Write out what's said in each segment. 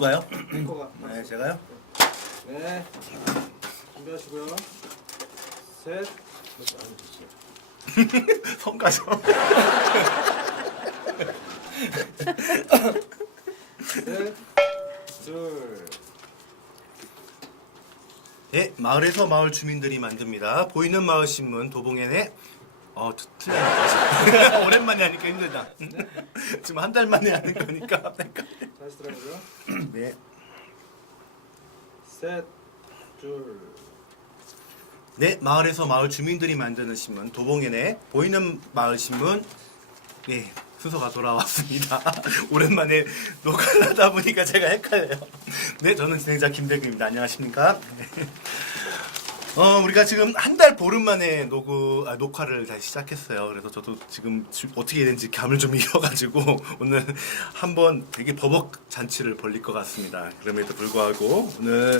누가요? 거가. 네, 제가요? 네. 준비하시고요. 셋. 손가죠. 셋. 둘. 네, 마을에서 마을 주민들이 만듭니다. 보이는 마을 신문 도봉엔의 틀렸네. 오랜만에 하니까 힘들다. 지금 한 달 만에 하는 거니까. 다시 들어보죠. 네. 셋. 둘. 네, 마을에서 마을 주민들이 만드는 신문 도봉엔의 보이는 마을 신문. 네, 순서가 돌아왔습니다. 오랜만에 녹화를 하다 보니까 제가 헷갈려요. 네, 저는 진행자 김대규입니다. 안녕하십니까? 네. 우리가 지금 한 달 보름 만에 녹화를 다시 시작했어요. 그래서 저도 지금 어떻게 되는지 감을 좀 잃어가지고 오늘 한번 되게 버벅 잔치를 벌릴 것 같습니다. 그럼에도 불구하고 오늘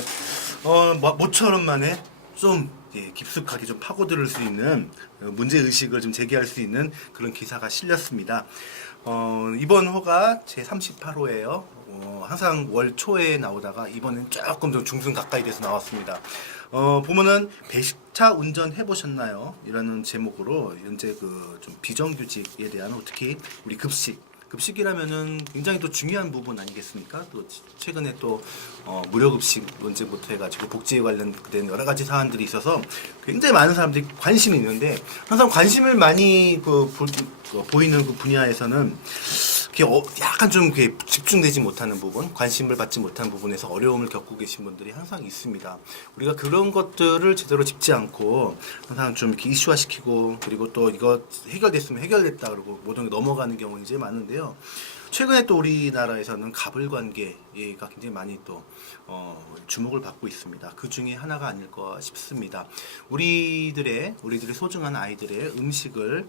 모처럼 만에 좀 깊숙하게 좀 파고들 수 있는 문제 의식을 좀 제기할 수 있는 그런 기사가 실렸습니다. 이번 호가 제 38호예요. 항상 월 초에 나오다가 이번엔 조금 더 중순 가까이 돼서 나왔습니다. 보면은 배식차 운전 해보셨나요? 이라는 제목으로 현재 그 좀 비정규직에 대한 특히 우리 급식이라면은 굉장히 또 중요한 부분 아니겠습니까? 또 최근에 또 무료급식 문제부터 해가지고 복지에 관련된 여러 가지 사안들이 있어서 굉장히 많은 사람들이 관심이 있는데 항상 관심을 많이 보이는 그 분야에서는 약간 좀 집중되지 못하는 부분, 관심을 받지 못하는 부분에서 어려움을 겪고 계신 분들이 항상 있습니다. 우리가 그런 것들을 제대로 짚지 않고 항상 좀 이렇게 이슈화시키고 그리고 또 이거 해결됐으면 해결됐다 그러고 모든 게 넘어가는 경우가 이제 많은데요. 최근에 또 우리나라에서는 가불관계가 굉장히 많이 또 주목을 받고 있습니다. 그 중에 하나가 아닐까 싶습니다. 우리들의 소중한 아이들의 음식을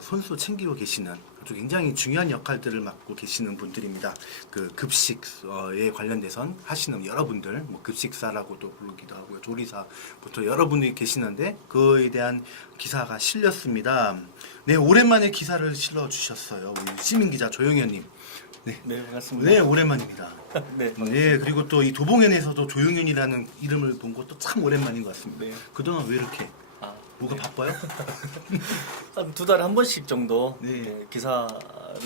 손수 챙기고 계시는 아주 굉장히 중요한 역할들을 맡고 계시는 분들입니다. 그 급식에 관련돼선 하시는 여러분들, 뭐 급식사라고도 부르기도 하고요, 조리사부터 여러분들이 계시는데 그에 대한 기사가 실렸습니다. 네, 오랜만에 기사를 실어 주셨어요. 우리 시민 기자 조영현님. 네, 반갑습니다. 네, 오랜만입니다. 네, 네, 그리고 또 이 도봉엔에서도 조영현이라는 이름을 본 것도 참 오랜만인 것 같습니다. 네. 그동안 왜 이렇게 뭐가 네. 바빠요? 한 두 달에 한 번씩 정도 네. 이렇게 기사를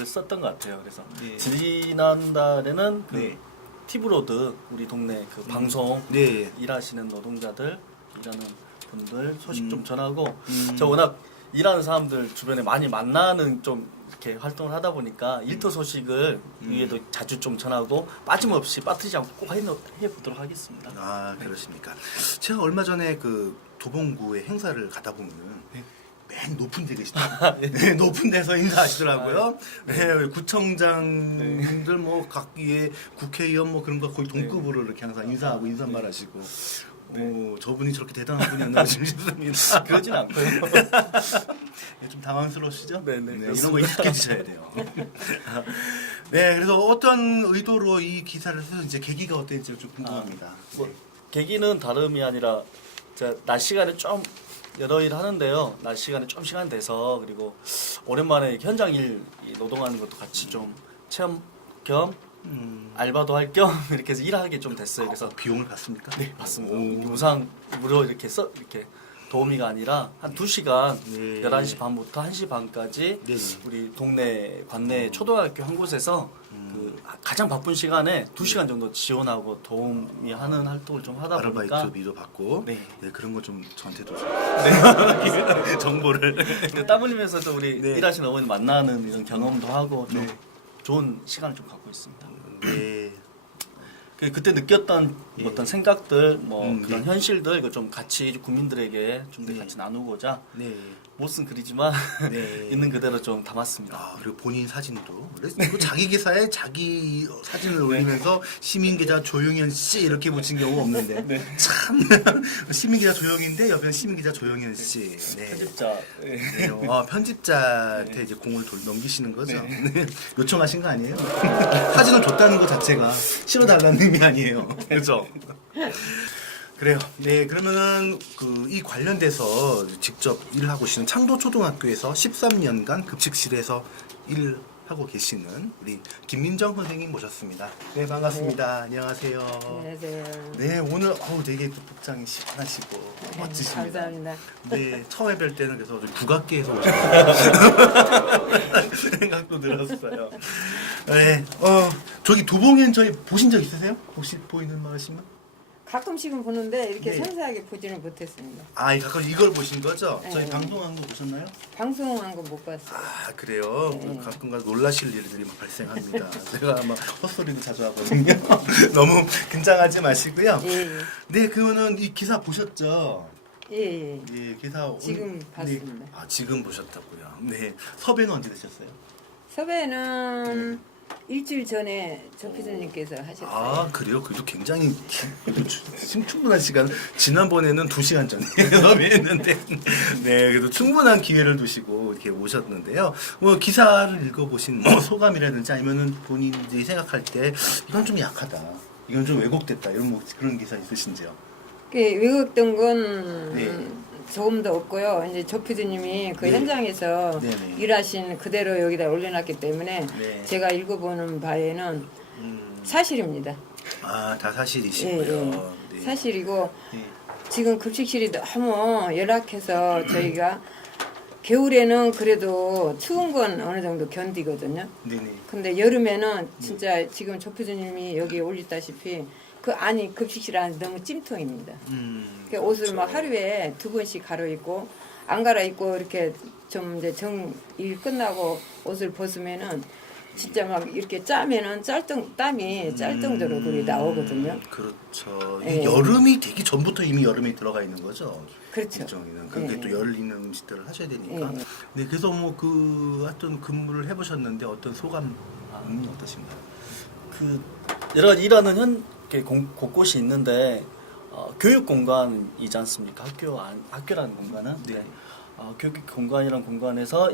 썼던 것 같아요. 그래서 네. 지난달에는 그 네. 티브로드 우리 동네 그 방송 네. 일하시는 노동자들, 일하는 분들 소식 좀 전하고 음. 저 워낙 일하는 사람들 주변에 많이 만나는 좀 이렇게 활동을 하다 보니까 일터 소식을 위에도 자주 좀 전하고 빠짐없이 빠뜨리지 않고 꼭 해보도록 하겠습니다. 아, 그렇습니까? 제가 얼마 전에 그 도봉구의 행사를 가다 보면은 맨 높은 데 계시더라고요. 네, 높은 데서 인사하시더라고요. 네, 구청장들 뭐 각기의 국회의원 뭐 그런 거 거의 동급으로 이렇게 항상 인사하고 인사말 하시고. 오, 저분이 저렇게 대단한 분이었나 싶습니다. 그러진 않고요. 좀 당황스러우시죠? 네, 이런 거 익숙해지셔야 돼요. 네, 그래서 어떤 의도로 이 기사를 써서 이제 계기가 어땠는지 좀 궁금합니다. 뭐 계기는 다름이 아니라 제가 낮 시간에 좀 여러 일 하는데요. 낮 시간에 좀 시간 돼서 그리고 오랜만에 현장 일 노동하는 것도 같이 좀 체험 겸 알바도 할 겸 이렇게 해서 일하게 좀 됐어요. 그래서 비용을 받습니까? 네, 맞습니다. 오. 무상 무료 이렇게 도우미가 아니라 한 2시간 네. 11시 반부터 1시 반까지 네. 우리 동네 관내 초등학교 한 곳에서 그 가장 바쁜 시간에 2시간 정도 지원하고 도우미 하는 활동을 좀 하다 보니까 아르바이트비도 받고 네. 네, 그런 거 좀 저한테도 좀 정보를 땀 흘리면서도 우리 네. 일하시는 어머니 만나는 이런 경험도 하고 좀 네. 좋은 시간을 좀 갖고 있습니다. 네. 그때 느꼈던 예. 어떤 생각들, 뭐 그런 네. 현실들 이거 좀 같이 국민들에게 좀 네. 같이 나누고자 네. 못쓴 글이지만 네. 있는 그대로 좀 담았습니다. 아, 그리고 본인 사진도 그리고 자기 기사에 자기 사진을 올리면서 시민 기자 조용현 씨 이렇게 붙인 경우가 없는데 참 시민 기자 조용인데 옆에는 시민 기자 조용현 씨. 네. 편집자. 네. 네, 편집자한테 이제 공을 넘기시는 거죠. 네. 요청하신 거 아니에요? 사진을 줬다는 것 자체가 실어달라는 의미 아니에요. 그렇죠? 그래요. 네, 그러면은 이 관련돼서 직접 일을 하고 계시는 창도초등학교에서 13년간 급식실에서 하고 계시는 우리 김민정 선생님 모셨습니다. 네, 반갑습니다. 안녕하세요. 안녕하세요. 네, 오늘 되게 또 복장이 시원하시고 멋지십니다. 감사합니다. 네, 처음에 뵐 때는 그래서 국악계에서 오셨다는 생각도 들었어요. 네, 저기 도봉엔 저희 보신 적 있으세요? 혹시 보이는 마을신문? 가끔씩은 보는데 이렇게 네. 상세하게 보지는 못했습니다. 아, 가끔 이걸 보신 거죠? 네. 저희 방송한 거 보셨나요? 방송한 거 못 봤어요. 아, 그래요? 네. 가끔가다 놀라실 일들이 막 발생합니다. 제가 아마 헛소리도 자주 하거든요. 너무 긴장하지 마시고요. 예, 네, 그거는 이 기사 보셨죠? 예, 예. 예, 기사 지금 네. 봤습니다. 아, 지금 보셨다고요? 네. 섭외는 언제 되셨어요? 섭외는 일주일 전에 조 피디님께서 하셨어요. 아, 그래요? 그래도 굉장히 충분한 시간. 지난번에는 2시간 전에 섭외했는데, 네, 그래도 충분한 기회를 두시고 이렇게 오셨는데요. 뭐 기사를 읽어보신 뭐 소감이라든지 아니면은 본인이 생각할 때 이건 좀 약하다, 이건 좀 왜곡됐다 이런 뭐 그런 기사 있으신지요? 그 왜곡된 건 네. 조금 더 없고요. 이제 조 피디님이 그 네. 현장에서 네네. 일하신 그대로 여기다 올려놨기 때문에 네. 제가 읽어보는 바에는 사실입니다. 아, 다 사실이시고요. 예, 예. 네. 사실이고 네. 지금 급식실이 너무 열악해서 저희가 겨울에는 그래도 추운 건 어느 정도 견디거든요. 네네. 근데 여름에는 진짜 지금 조 피디님이 여기 올렸다시피 그 안이 급식실 안이 너무 찜통입니다. 그 옷을 막 하루에 2번씩 갈아입고 안 갈아입고 이렇게 좀 이제 일 끝나고 옷을 벗으면은 진짜 막 이렇게 짜면은 땀이 짤 정도로 그게 나오거든요. 그렇죠. 예. 여름이 되기 전부터 이미 여름에 들어가 있는 거죠. 그렇죠. 일정에는 그게 예. 또 열 있는 음식들을 하셔야 되니까. 예. 네, 그래서 뭐 하여튼 근무를 해보셨는데 어떤 소감이 어떠신가요? 그 여러 가지 일하는 곳곳이 있는데 교육 공간이지 않습니까? 학교라는 공간은 네. 교육 공간이라는 공간에서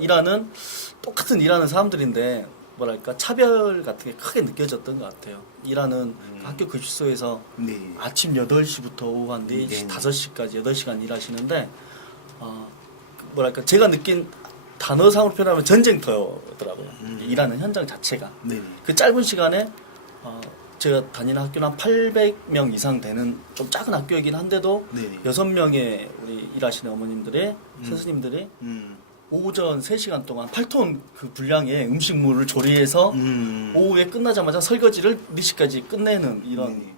똑같은 일하는 사람들인데 뭐랄까 차별 같은 게 크게 느껴졌던 것 같아요. 일하는 그 학교 급식소에서 네. 아침 8시부터 오후 한 4시, 네. 5시까지 8시간 일하시는데 뭐랄까 제가 느낀 단어상으로 표현하면 전쟁터더라고요. 일하는 현장 자체가. 네. 그 짧은 시간에 제가 다니는 학교는 한 800명 이상 되는 좀 작은 학교이긴 한데도 네. 6명의 우리 일하시는 어머님들의 스승님들이 오전 3시간 동안 8톤 그 분량의 음식물을 조리해서 오후에 끝나자마자 설거지를 4시까지 끝내는 이런 네.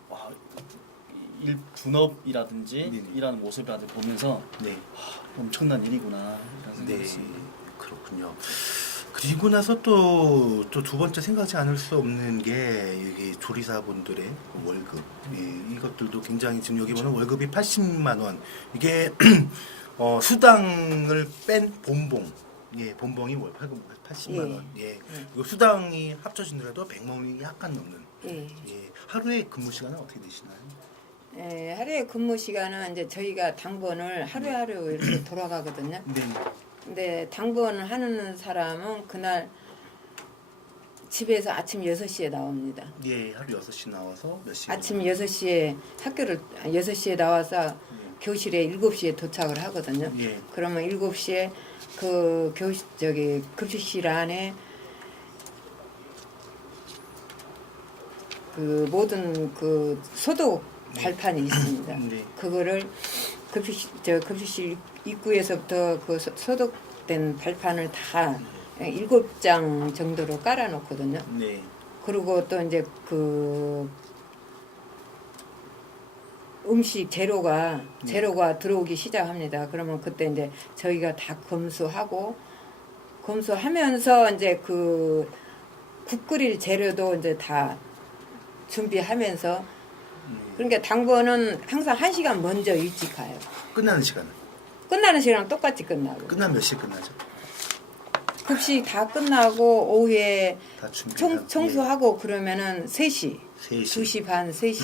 일 분업이라든지 네. 일하는 모습이라든지 보면서 네. 엄청난 일이구나 이런 생각이 네. 했습니다. 그렇군요. 그리고 나서 또 두 번째 생각하지 않을 수 없는 게 여기 조리사분들의 월급. 예, 이것들도 굉장히 지금 여기 보면 월급이 80만 원. 이게 수당을 뺀 본봉. 예, 본봉이 월 80만 원. 예. 그리고 수당이 합쳐지더라도 100만 원이 약간 넘는. 예. 예. 하루에 근무 시간은 어떻게 되시나요? 예, 하루에 근무 시간은 이제 저희가 당번을 하루하루 이렇게 돌아가거든요. 네. 근데 당번을 하는 사람은 그날 집에서 아침 6시에 나옵니다. 예, 하루 6시 나와서 몇 시간? 아침 6시에 6시에 나와서 교실에 7시에 도착을 하거든요. 예. 그러면 7시에 그 급식실 안에 그 모든 그 소독 발판이 있습니다. 네. 그거를 급식실 입구에서부터 그 소독된 발판을 다 7장 정도로 깔아놓거든요. 네. 그리고 또 이제 그 음식 재료가 들어오기 시작합니다. 그러면 그때 이제 저희가 다 검수하면서 이제 그 국 끓일 재료도 이제 다 준비하면서 그러니까 당번은 항상 1시간 먼저 일찍 가요. 끝나는 시간은? 끝나는 시간은 똑같이 끝나고. 끝나면 몇 시에 끝나죠? 급식 다 끝나고 오후에 다 준비하고. 청소하고 그러면은 3시. 3시. 2시 반, 3시.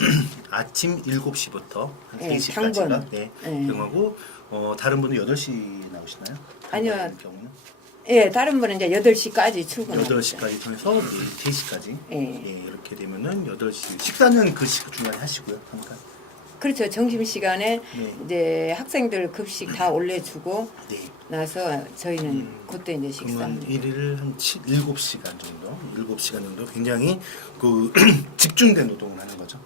아침 7시부터 한 예, 3시까지가 당번. 네. 예. 그하고 다른 분은 8시 나오시나요? 아니요. 당번 경우는 예, 다른 분은 이제 8시까지 출근합니다. 8시까지 통해서 3시까지. 예. 예, 이렇게 되면은 8시. 식사는 그 시간 중간에 하시고요. 잠깐. 그렇죠. 점심 시간에 네. 이제 학생들 급식 다 올려주고 네. 나서 저희는 그때 이제 그러면 식사합니다. 일일 한 7시간 정도, 7시간 정도 굉장히 그 집중된 노동을 하는 거죠.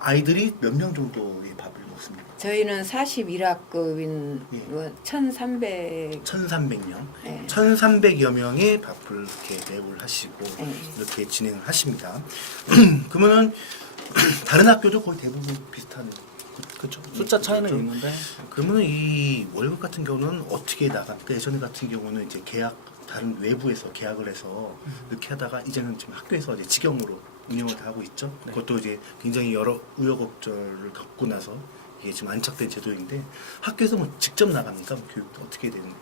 아이들이 몇 명 정도의 밥을 먹습니까? 저희는 41학급인 예. 1,300 1,300명, 예. 1,300여 명의 밥을 이렇게 매울 하시고 예. 이렇게 진행을 하십니다. 그러면은 다른 학교도 거의 대부분 비슷한. 그렇죠. 숫자 차이는 그렇죠? 있는데 그러면 이 월급 같은 경우는 어떻게 나갈까? 예전에 같은 경우는 이제 계약 다른 외부에서 계약을 해서 이렇게 하다가 이제는 지금 학교에서 이제 직영으로 운영을 다 하고 있죠. 네. 그것도 이제 굉장히 여러 우여곡절을 겪고 나서 이게 지금 안착된 제도인데 학교에서 뭐 직접 나갑니까? 교육도 어떻게 되는지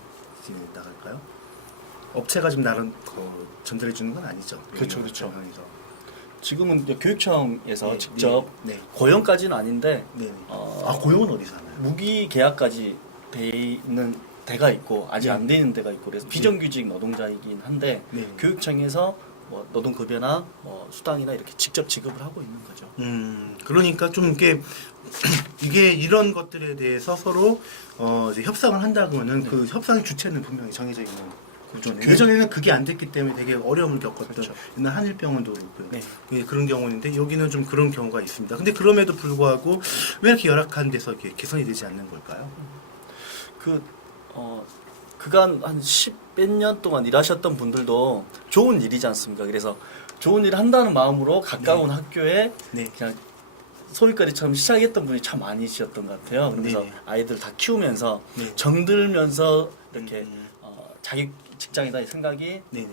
나갈까요? 업체가 지금 나름 전달해 주는 건 아니죠. 그렇죠, 그렇죠. 상황에서. 지금은 이제 교육청에서 네, 직접 네, 고용까지는 아닌데 네. 어, 아 고용은 어디서 하나요? 무기 계약까지 돼 있는 데가 있고 아직 네. 안 돼 있는 데가 있고 그래서 비정규직 노동자이긴 한데 네. 교육청에서 뭐 노동급여나 뭐 수당이나 이렇게 직접 지급을 하고 있는 거죠. 그러니까 좀 이게 이게 이런 것들에 대해서 서로 이제 협상을 한다 그러면은 네. 그 협상의 주체는 분명히 정해져 있는 구조네. 교육- 예전에는 그게 안 됐기 때문에 되게 어려움을 겪었던 그렇죠. 옛날 한일병원도 그렇고요. 네. 예, 그런 경우인데 여기는 좀 그런 경우가 있습니다. 근데 그럼에도 불구하고 왜 이렇게 열악한 데서 이렇게 개선이 되지 않는 걸까요? 그간 한 10몇 년 동안 일하셨던 분들도 좋은 일이지 않습니까? 그래서 좋은 일을 한다는 마음으로 가까운 학교에 네. 그냥 소일거리처럼 시작했던 분이 참 많으셨던 것 같아요. 그래서 네. 아이들 다 키우면서 네. 정들면서 이렇게 음. 자기 직장이다 이 생각이 네네.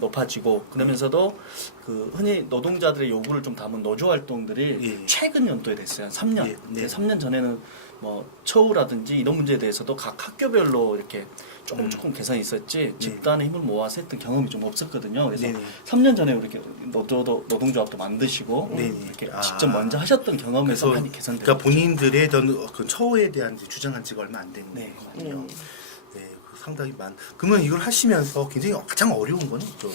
높아지고 그러면서도 그 흔히 노동자들의 요구를 좀 담은 노조 활동들이 예. 최근 연도에 됐어요. 한 3년. 예, 네. 3년 전에는 뭐 처우라든지 이런 문제에 대해서도 각 학교별로 이렇게 조금 개선이 있었지 집단의 힘을 모아서 했던 경험이 좀 없었거든요. 그래서 네네. 3년 전에 이렇게 노동조합도 만드시고 네네. 이렇게 아. 직접 먼저 하셨던 경험에서 많이 개선된 그러니까 본인들의 그 처우에 대한 이제 주장한 지가 얼마 안 된 네. 거거든요. 네, 그 상당히 그러면 이걸 하시면서 굉장히 가장 어려운 건 좀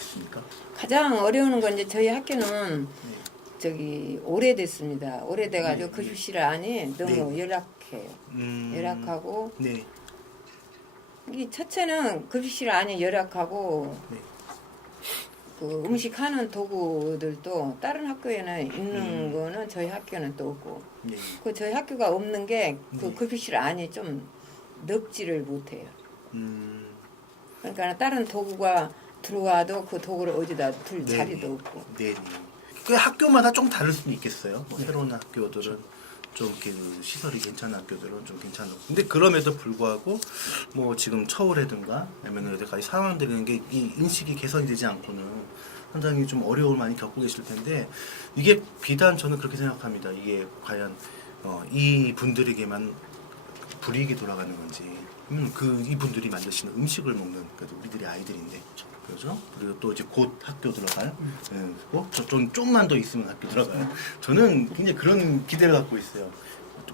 있습니까? 가장 어려운 건 이제 저희 학교는 저기 오래됐습니다. 오래돼가지고 네, 급식실 안이 너무 네. 열악해요. 열악하고 네, 이 첫째는 급식실 안이 열악하고 네. 그 음식하는 도구들도 다른 학교에는 있는 음. 거는 저희 학교는 또 없고 네. 그 저희 학교가 없는 게 그 네. 급식실 안이 좀 넓지를 못해요. 음, 그러니까 다른 도구가 들어와도 그 도구를 어디다 둘 네. 자리도 없고. 네. 그 학교마다 좀 다를 수는 있겠어요. 뭐 새로운 학교들은 좀 이렇게 시설이 괜찮은 학교들은 좀 괜찮고. 근데 그럼에도 불구하고 뭐 지금 처우라든가 아니면 여태까지 상황들이라는 게 이 인식이 개선이 되지 않고는 상당히 좀 어려움을 많이 겪고 계실 텐데 이게 비단 저는 그렇게 생각합니다. 이게 과연 이 분들에게만 불이익이 돌아가는 건지 이 분들이 만드시는 음식을 먹는 그래도 우리들의 아이들인데 그죠? 그리고 또 이제 곧 학교 들어갈 좀만 더 있으면 학교 들어가요. 저는 굉장히 그런 기대를 갖고 있어요.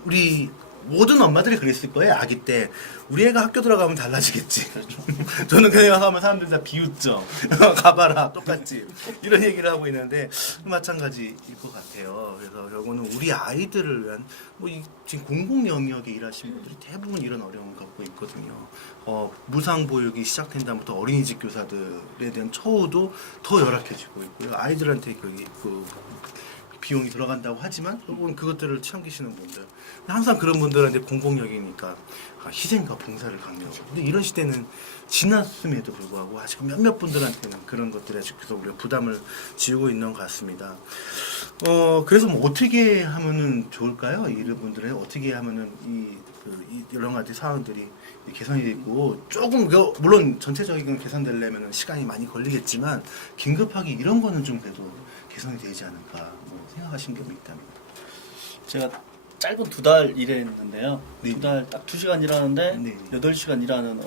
우리 모든 엄마들이 그랬을 거예요. 아기 때 우리 애가 학교 들어가면 달라지겠지. 저는 그 생각하면 사람들이 다 비웃죠. 가봐라 똑같지. 이런 얘기를 하고 있는데 마찬가지일 것 같아요. 그래서 결국은 우리 아이들을 위한 지금 공공 영역에 일하시는 분들이 대부분 이런 어려움을 갖고 있거든요. 무상 보육이 시작된 다음부터 어린이집 교사들에 대한 처우도 더 열악해지고 있고요. 아이들한테 그 비용이 들어간다고 하지만 결국은 그것들을 챙기시는 분들 항상 그런 분들한테 공공역이니까 희생과 봉사를 강요하고 근데 이런 시대는 지났음에도 불구하고 아직 몇몇 분들한테는 그런 것들에 계속 우리가 부담을 지우고 있는 것 같습니다. 그래서 뭐 어떻게 하면은 좋을까요? 이런 분들은 어떻게 하면은 이 여러 가지 사항들이 개선이 되고 조금 물론 전체적인 개선되려면 시간이 많이 걸리겠지만 긴급하게 이런 거는 좀 그래도 개선이 되지 않을까 생각하신 점이 있다면. 제가 짧은 2달 일했는데요. 네. 2달 딱 2시간 일하는데 네. 8시간 일하는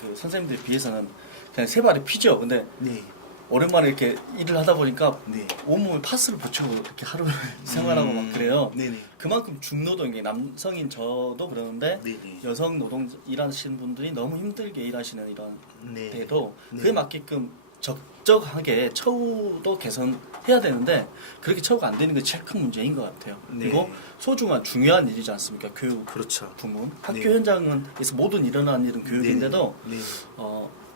그 선생님들에 비해서는 그냥 세 발이 피죠. 근데 네. 오랜만에 이렇게 일을 하다 보니까 네. 온몸에 파스를 붙이고 이렇게 하루를 생활하고 막 그래요. 네네. 그만큼 중노동이 남성인 저도 그러는데 네네. 여성 노동 일하시는 분들이 너무 힘들게 일하시는 이런 네. 때도 네. 그에 맞게끔 적적하게 처우도 개선해야 되는데 그렇게 처우가 안 되는 게 제일 큰 문제인 것 같아요. 네. 그리고 소중한 중요한 일이지 않습니까? 교육 그렇죠. 부문 학교 네. 현장에서 모든 일어나는 일은 교육인데도 네.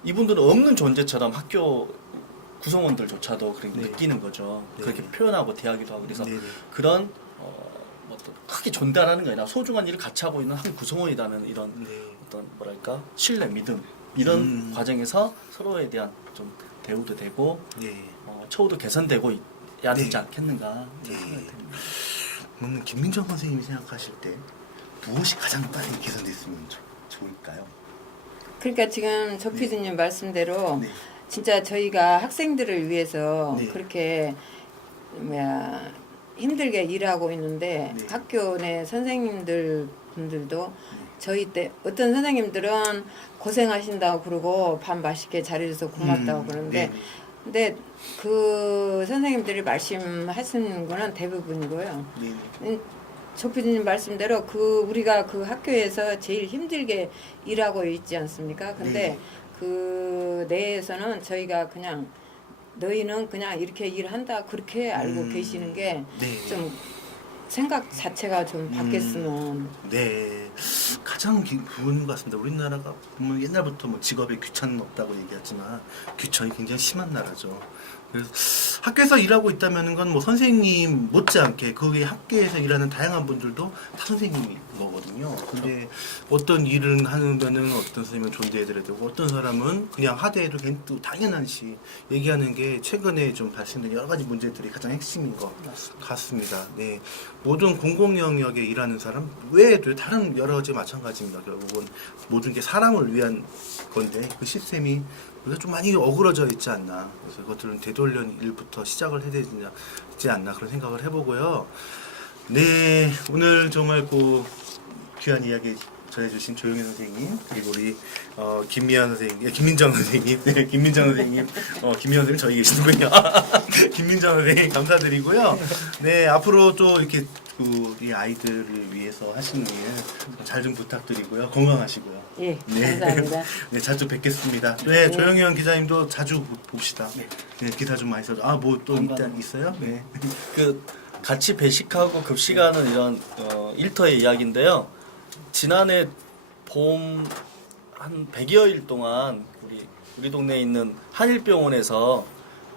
이분들은 없는 존재처럼 학교 구성원들조차도 그렇게 네. 느끼는 거죠. 네. 그렇게 표현하고 대하기도 하고 그래서 네. 그런 어떤 크게 존대하는 게 아니라 소중한 일을 같이 하고 있는 한 구성원이라는 이런 네. 어떤 뭐랄까 신뢰, 믿음 이런 과정에서 서로에 대한 좀 대우도 되고 네. 처우도 개선되고 해야 되지 네. 않겠는가 네. 생각이 듭니다. 그러면 김민정 선생님이 생각하실 때 무엇이 가장 빨리 개선됐으면 좋을까요? 그러니까 지금 조 네. PD님 말씀대로 네. 진짜 저희가 학생들을 위해서 네. 그렇게 힘들게 일하고 있는데 네. 학교 내 선생님들 분들도 저희 때 어떤 선생님들은 고생하신다고 그러고 밥 맛있게 잘해줘서 고맙다고 그러는데 네. 근데 그 선생님들이 말씀하시는 거는 대부분이고요. 네. 조 PD님 말씀대로 우리가 그 학교에서 제일 힘들게 일하고 있지 않습니까? 근데 네. 그 내에서는 저희가 그냥 너희는 그냥 이렇게 일한다 그렇게 알고 계시는 게 좀 네. 생각 자체가 좀 바뀌었으면 네, 가장 좋은 것 같습니다. 우리나라가 보면 옛날부터 뭐 직업에 귀천은 없다고 얘기하지만 귀천이 굉장히 심한 나라죠. 그래서 학교에서 일하고 있다면 건 뭐 선생님 못지않게 거기 학교에서 일하는 다양한 분들도 다 선생님인 거거든요. 근데 어떤 일을 하면은 어떤 선생님은 존대해드려야 되고 어떤 사람은 그냥 하대해도 또 당연한시 얘기하는 게 최근에 좀 발생된 여러 가지 문제들이 가장 핵심인 것 같습니다. 네, 모든 공공 영역에 일하는 사람 외에도 다른 여러 가지 마찬가지입니다. 결국은 모든 게 사람을 위한 건데 그 시스템이 우리가 좀 많이 어그러져 있지 않나. 그래서 그것들은 되돌리는 일부터 시작을 해야 되지 않나 그런 생각을 해보고요. 네, 오늘 정말 귀한 이야기 전해주신 조용현 선생님 그리고 우리 김미연 선생님, 김민정 선생님, 네, 김민정 선생님, 김미연 선생님 저희 계시는군요. 김민정 선생님 감사드리고요. 네, 앞으로 또 이렇게 우리 아이들을 위해서 하시는 일 잘 좀 부탁드리고요. 건강하시고요. 예 네. 감사합니다. 네, 자주 뵙겠습니다. 네, 조영현 기자님도 자주 봅시다. 네, 기사 좀 많이 써줘. 뭐 또 있어요? 네. 그 같이 배식하고 급식하는 이런 일터의 이야기인데요. 지난해 봄 한 100여일 동안 우리 동네에 있는 한일병원에서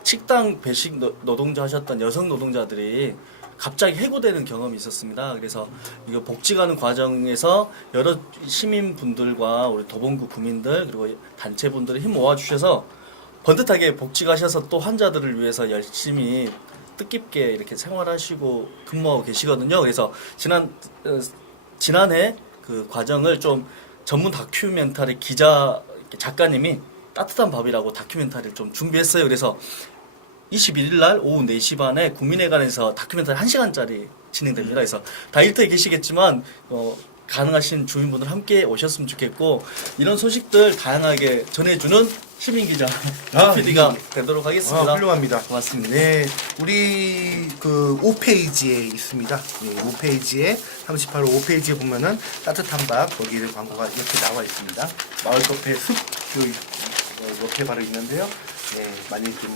식당 배식 노동자 하셨던 여성 노동자들이 갑자기 해고되는 경험이 있었습니다. 그래서 이거 복직하는 과정에서 여러 시민분들과 우리 도봉구 구민들 그리고 단체분들이 힘 모아주셔서 번듯하게 복직하셔서 또 환자들을 위해서 열심히 뜻깊게 이렇게 생활하시고 근무하고 계시거든요. 그래서 지난해 그 과정을 좀 전문 다큐멘터리 작가님이 따뜻한 밥이라고 다큐멘터리를 좀 준비했어요. 그래서 21일 날 오후 4시 반에 국민회관에서 다큐멘터리 1시간짜리 진행됩니다. 그래서 다 일터에 계시겠지만 가능하신 주민분들 함께 오셨으면 좋겠고 이런 소식들 다양하게 전해주는 시민기자 PD가 되도록 하겠습니다. 훌륭합니다. 고맙습니다. 네, 우리 그 5페이지에 있습니다. 네, 5페이지에 38호 5페이지에 보면은 따뜻한 밥 거기에 광고가 이렇게 나와 있습니다. 마을 카페 숲 옆에 바로 있는데요. 네, 많이 좀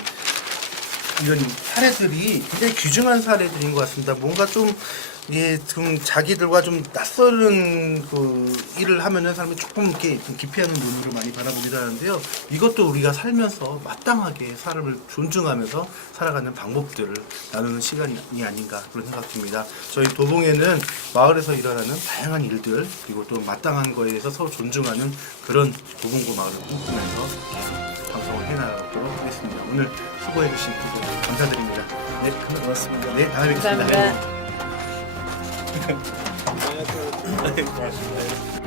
이런 사례들이 굉장히 귀중한 사례들인 것 같습니다. 뭔가 좀 자기들과 좀 낯설은 일을 하면은 사람이 조금 이렇게 좀 기피하는 눈으로 많이 바라보기도 하는데요. 이것도 우리가 살면서 마땅하게 사람을 존중하면서 살아가는 방법들을 나누는 시간이 아닌가 그런 생각입니다. 저희 도봉에는 마을에서 일어나는 다양한 일들 그리고 또 마땅한 거에 대해서 서로 존중하는 그런 도봉구 마을을 꿈꾸면서 방송을 해나가도록 하겠습니다. 오늘 수고해주신 분들 감사드립니다. 네, 고맙습니다. 네, 다음에 뵙겠습니다. 감사합니다. 네,